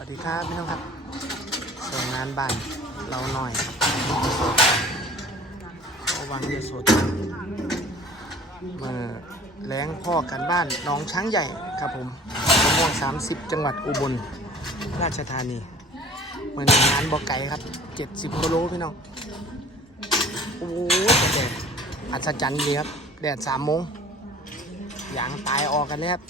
วัสดีครับพี่น้องครับส่งงานบ้านเราหน่อยครับเอาวังเยโสธรเมื่อแล้งพ่อกันบ้านน้องช้างใหญ่ครับผมม่วง 30 จังหวัดอุบล ราชธานีเหมื่องานบ่ไก่ครับ 70กิโลพี่น้อง โอ้โหแดดอัศจรรย์ดีครับ แดด3โมงยางตายออกกันเลยครับ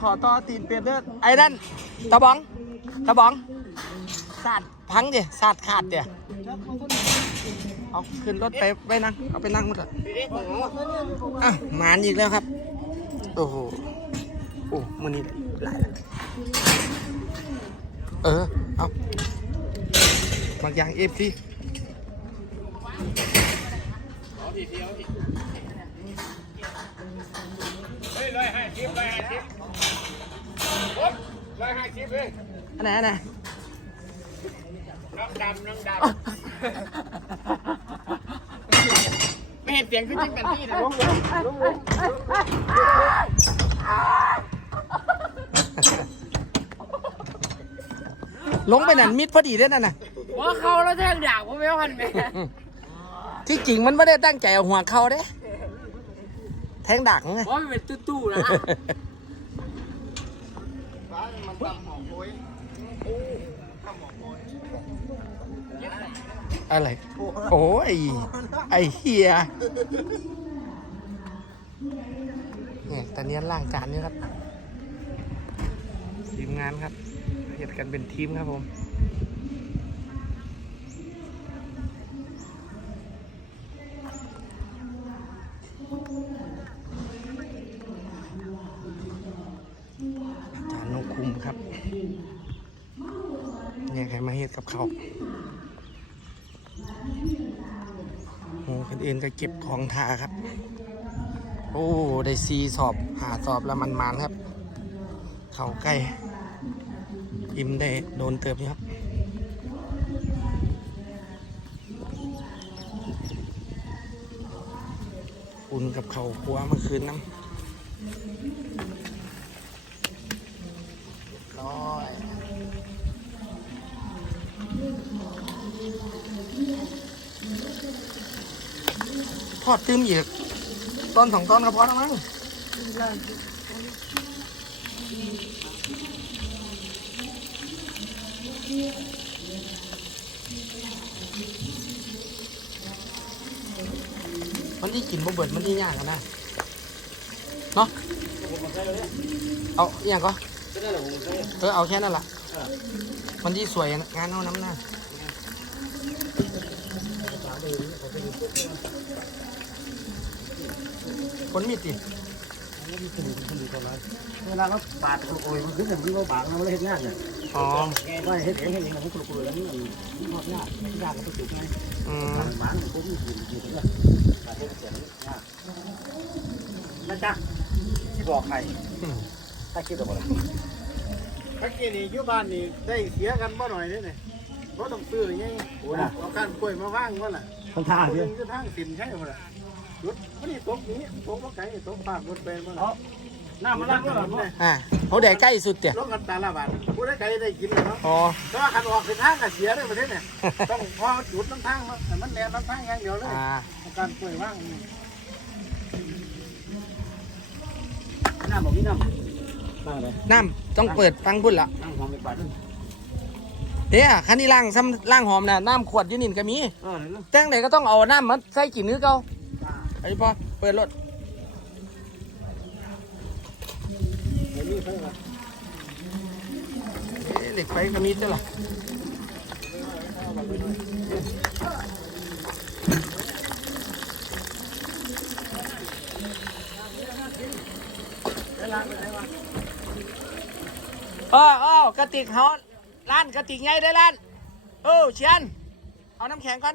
ขอต่อตีนเป็ดเด้อไอ้นั่นตะบองตะบองสาดพังดิสาดขาดเดี๋ยเอาขึ้นรถไปไปนั่งเอาไปนั่งหมดเลยอะหมานอีกแล้วครับ โอ้โหโอ้มือนี้หลายแล้วเออ เอาบางอย่างเอฟซี ร้อยห้าสิบเลยอันไหนอันไหนน้องดำน้องดำไม่เห็นเสียงขึ้นจังกันที่นะลงเลยลงเลยลงไปนั่นมิดพอดีเด้อนั่นน่ะว่าเขาแล้วแทงดาบผมไม่พันแม่ที่จริงมันไม่ได้ตั้งใจเอาหัวเข้าเด้ แทงดักไงว่ามันเป็นตู้ๆนะ อะไร โอ้ยไอเฮียเนี่ยตอนนี้ล่างจานนี่ครับ ทีมงานครับเหตุกันเป็นทีมครับผม อาจารย์นกคุมครับ เนี่ยใครมาเฮ็ดกับเขาโอ้คนอื่นก็เก็บของทาครับ โอ้ ได้ซีสอบหาสอบแล้วมันมันๆครับ เข่าใกล้อิ่มได้โดนเติบอยู่ครับอุ่นกับเขาวคัวเมื่อคืนน้ำ ทอดตื้มอีกตอนสองตอนก็พอแล้วมั้งมันที่กินบ่เบิดมันที่ยากกันนะเนาะเอาอย่างก็เออเอาแค่นั้นละมันที่สวยงานเอาน้ำหน้า คนมีดติเวลาเราปาดโอ้ยมันคืออย่างที่เราบางเราเห็นงานเนี่ยอ๋อว่าเห็นเองเห็นเองมันกลัวๆแล้วนี่มันงอดยากยากมันก็จุกไงอืมบางผมมีอยู่อยู่ตรงนี้ปาดเห็นเสียงยากนะจ๊ะที่บอกใครอืมถ้าคิดเอาบ่ล่ะเมื่อกี้นี่อยู่บ้านนี่ได้เสียกันบ่หน่อยนี่นี่ บ่ต้องซื้อไงเอาการกล้วยมาว่างว่าล่ะคนท่าเอาเดีเรื่ยองจะทางสินใช่บ่ล่ะหยุดมันนี่ตกนี้ตกบ่ไกลตกปากหมดเป็นบ่ล่ะน้ำมันรักก็หรอเนี่ยอ่าเขาได้ใกล้สุดเตี่ยลงกันตาละบาทผู้ใดไกลได้กินแล้วเนาะอ๋อแต่ว่าคันออกเป็นทางก็เสียเด้อประเทศเนี่ยต้องพอมันจุดน้ำทางมันมันแล่นน้ำทางอย่างเดียวเลยอ่าเอาการกล้วยว่างนี่น้ำบอกนี่น้ำบ้างเลยน้ำต้องเปิดฟังพุ่นละน้ำหอมไปปาดนึง เนี่ยคันนี้ล่างซ้ำล่างหอมน่ะน้ำขวดอยูนินก็มีเออเลยแจ้งไหนก็ต้องเอาน้ำมาใส่กินคือเก่าไอ้พอเปิดรถเอ๊ะเหล็กไฟก็มีด้วยล่ะเออเออกระติกเขาร้าน กระติกไงได้อร้านเออเชียน เอาน้ำแข็งก่อน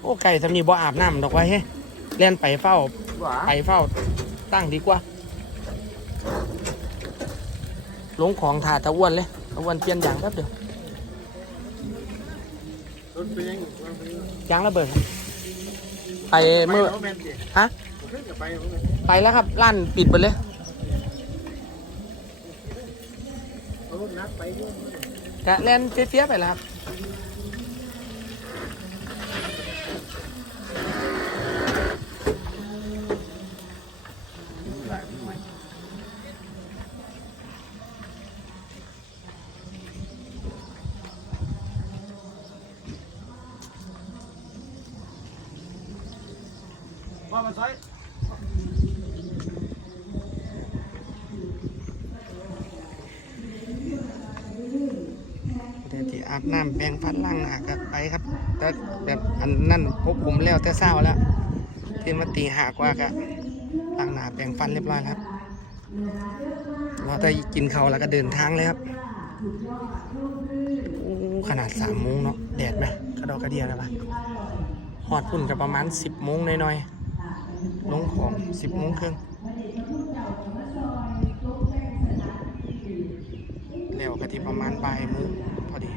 โอ้ไก่ทำนี่บ่อาบน้ำดอกไว้เฮ้เล่นไปเฝ้า ไปเฝ้าตั้งดีกว่าลงของถาตะอ้วนเลยตะอ้วนเปลี่ยนอย่างแป๊บเดียวรถเป็นยังยางระเบิด ไปเมื่อฮะไปแล้วครับร้านปิดไปเลยเอารถนักะเล่นเฟี้ยๆไปแล้วครับ ว่ามันซอยแต่ที่อาบน้ำแปรงฟันล้างหน้าก็ไปครับ แต่แบบอันนั่นพบผมแล้วแต่เช้าแล้วที่มาตีหากว่าก็ล้างหน้าแปรงฟันเรียบร้อยแล้วครับ เราได้กินเขาแล้วก็เดินทางเลยครับขนาดสามโมงเนาะแดดไหมกระดอกกระเดียแล้วปะหอดพุ่นกับประมาณสิบโมงหน่อยๆ ลงของสิบโมงครึ่งแล้วกะทิประมาณบ่ายโมงพอดี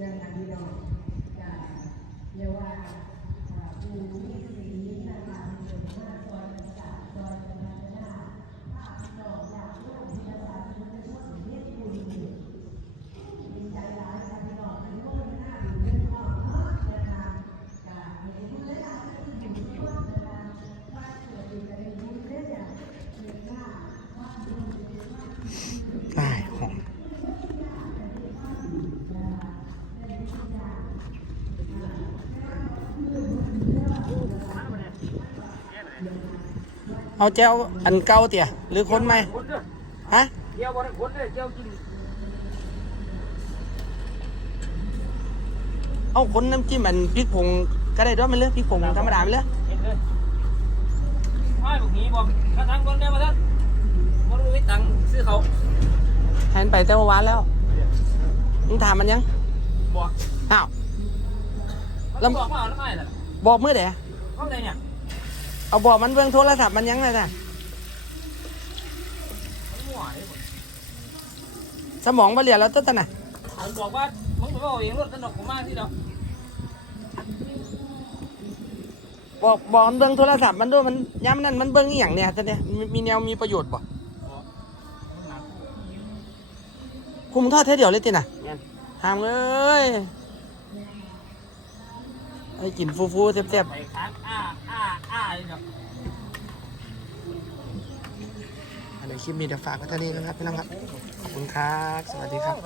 ได้ เอาแจ้วอันเก่าเตี่ยหรือคนไหมฮะเจียวบ่ได้คนเด้เจียวกินเอาคนน้ำจิ้มอันพริกผงก็ได้ด้วยไหมเลยพริกผงธรรมดาไปเลยเห็นเลยไอ้พวกนี้บอกกระทั่งคนได้มาท่านบ่รู้มีตังซื้อเขาแทนไปแต่เมื่อวานแล้วมึงถามมันยังบอกอ้าวแล้วบอกว่าเอาแล้วไม่ล่ะบอกเมื่อเด๋เข้าใจเนี่ย เอาบอกมันเบื้องโทรศัพท์มันยังไงจ้ะมันมั่วเลยผมสมองบาเหลียแล้วตั้งแต่น่ะผมบอกว่ามึงไปบอกเองรถสนุกผมมากที่เดียวบอกบอกมันเบื้องโทรศัพท์มันด้วยมันย้ำนั่นมันเบื้องอหย่างเนี่ยแต่เนี่ยมีมีแนวมีประโยชน์บ่คุมทอดเท่าเดียวเลยติน่ะเนี่ยห้ามเลย ให้กินฟูฟูๆเจ็บไปค้างอ้าอ้าอ้าเลยเนาะๆอันนี้คลิปมีเดี๋ยวฝากไว้เท่านี้นะครับพี่น้องครับ ขอบคุณครับ สวัสดีครับ